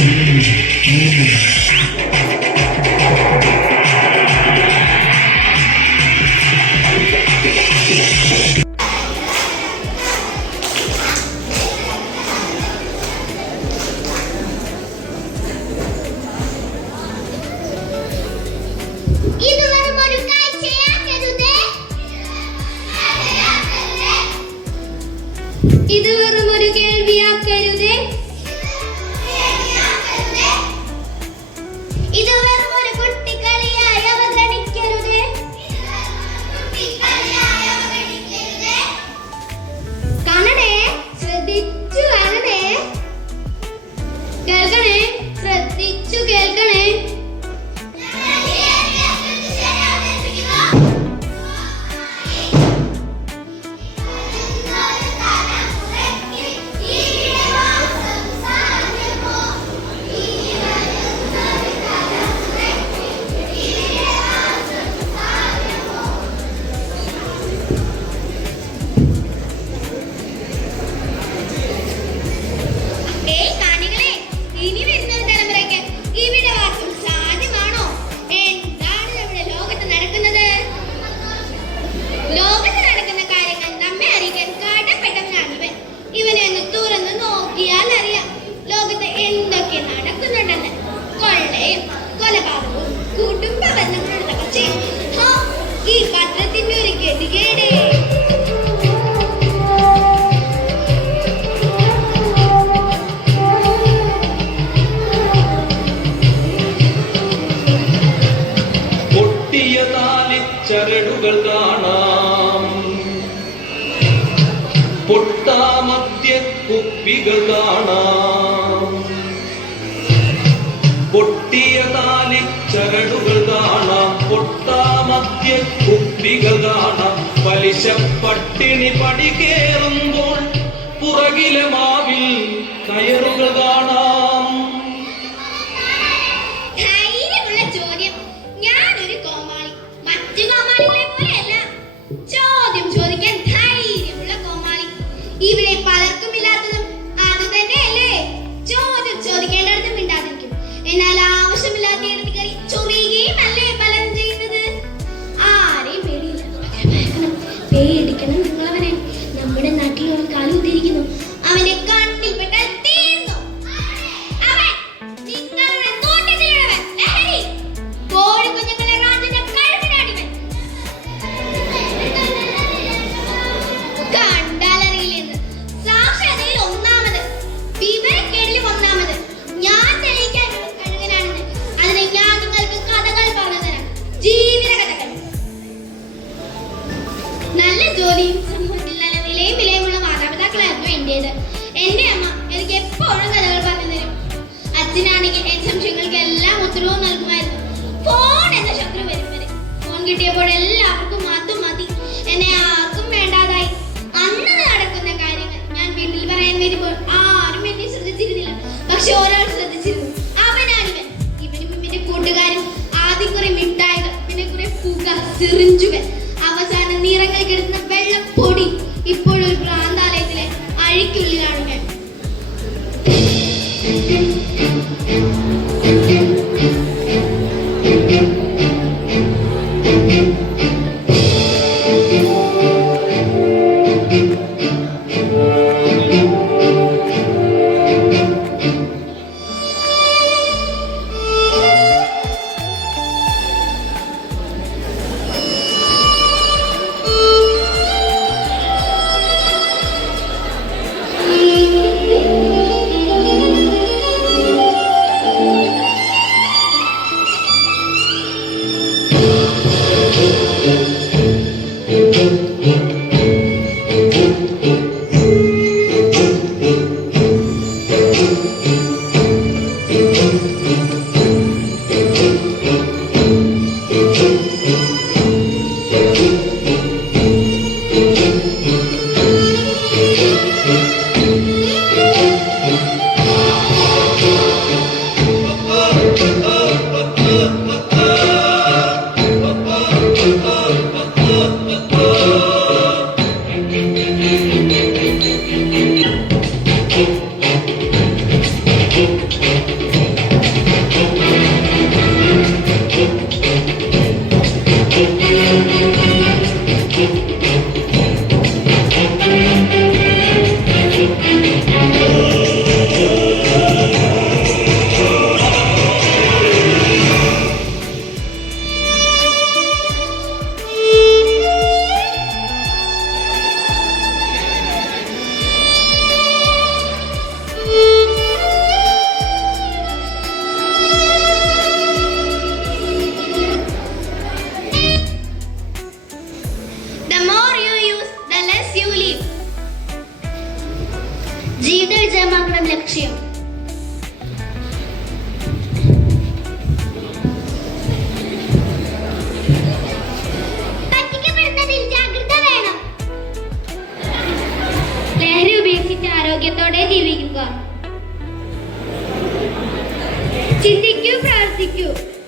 ഇത് വെറും ഒരു കേൾവിയാക്കരുതേ. ഇത് വെറും ഒരു കുട്ടിക്കളിയായി അവഗണിക്കരുതേ. കാണണേ, ശ്രദ്ധിച്ചു കാണണേ, കേൾക്കണേ, ശ്രദ്ധിച്ചു കേൾക്കണേ. ഈ പത്രത്തിന്റെ ഒരു ഗതികേടേ. പൊട്ടിയ താലിച്ചരടുകൾ കാണാം, പൊട്ടാമദ്യ കുപ്പികൾ കാണാം. പൊട്ടിയ താലിച്ചരടുകൾ കാണാം, പൊട്ടാമദ്യ കുപ്പികൾ കാണാം. പലിശ പട്ടിണി പടി കേറുമ്പോൾ പുറകിലെ മാവിൽ കയറുകൾ കാണാം. ധൈര്യമുള്ള ചോദ്യം. ഞാനൊരു കോമാളി, മറ്റു കോമാളികളെ പോലെയല്ല. ചോദ്യം ചോദിക്കാൻ ധൈര്യമുള്ള കോമാളി. ഇവിടെ പലർക്കും ഇല്ലാത്തതും അത് തന്നെയല്ലേ. ചോദ്യം ചോദിക്കേണ്ടടുത്ത് മിണ്ടാതിരിക്കും, എന്നാൽ ആവശ്യമില്ലാത്ത ഇടത്ത് കയറി ചൊറിയുകയും അല്ലേ പലരും ചെയ്യുന്നത്. ആരെയും പേടിയില്ല, പേടിക്കണം നിങ്ങളവനെ. നമ്മുടെ നാട്ടിൽ ഒരു കളി ഉദ്ദേശിക്കുന്നു, അവന്റെ കണ്ണിൽ പെട്ടാൽ തീർന്നു. അവൻ നിങ്ങളുടെ തോട്ടത്തിലുള്ളവൻ, ലഹരി, കോഴിക്കുഞ്ഞുങ്ങളെ റാഞ്ചുന്ന കഴുകനാണിവൻ. കണ്ടാലറിയില്ലെന്ന് സാക്ഷരതയിൽ ഒന്നാമത്, വിവരക്കേടിലും ഒന്നാമത്. ഞാൻ തെളിയിക്കാനുള്ള കഴുകനാണെന്ന് അതിനെ ഞാൻ നിങ്ങൾക്ക് കഥകൾ പറഞ്ഞു തരാം, ജീവിത കഥകൾ. നല്ല ജോലിയും സമൂഹത്തിൽ നല്ല വിലയും വിലയുമുള്ള മാതാപിതാക്കളായിരുന്നു എന്റേത്. എന്റെ അമ്മ എനിക്ക് എപ്പോഴും കഥകൾ പറഞ്ഞു തരും. അച്ഛനാണെങ്കിൽ എന്റെ സംശയങ്ങൾക്ക് എല്ലാം ഉത്തരവും നൽകുമായിരുന്നു. ഫോൺ എന്ന ശത്രു വരും വരെ. ഫോൺ കിട്ടിയപ്പോൾ എല്ലാവർക്കും അത് മതി, എന്നെ ആർക്കും വേണ്ടാതായി. അന്ന് നടക്കുന്ന കാര്യങ്ങൾ ഞാൻ വീട്ടിൽ പറയാൻ വരുമ്പോൾ ആരും എന്നെ ശ്രദ്ധിച്ചിരുന്നില്ല. പക്ഷെ ഒരാൾ ശ്രദ്ധിച്ചിരുന്നു, അവനാണിവൻ. ഇവനും ഇവന്റെ കൂട്ടുകാരും. ആദ്യം കുറെ മിഠായികൾ, പിന്നെ കുറെ പുക, സിറിഞ്ചുകൾ, അവസാനം നിറങ്ങൾ കിടന്ന വെള്ളപ്പൊടി. ഇപ്പോഴൊരു ഭ്രാന്താലയത്തിലെ അഴിക്കുള്ളിലാണ് ഞാൻ. ചിന്തിക്കൂ, പ്രാർത്ഥിക്കൂ.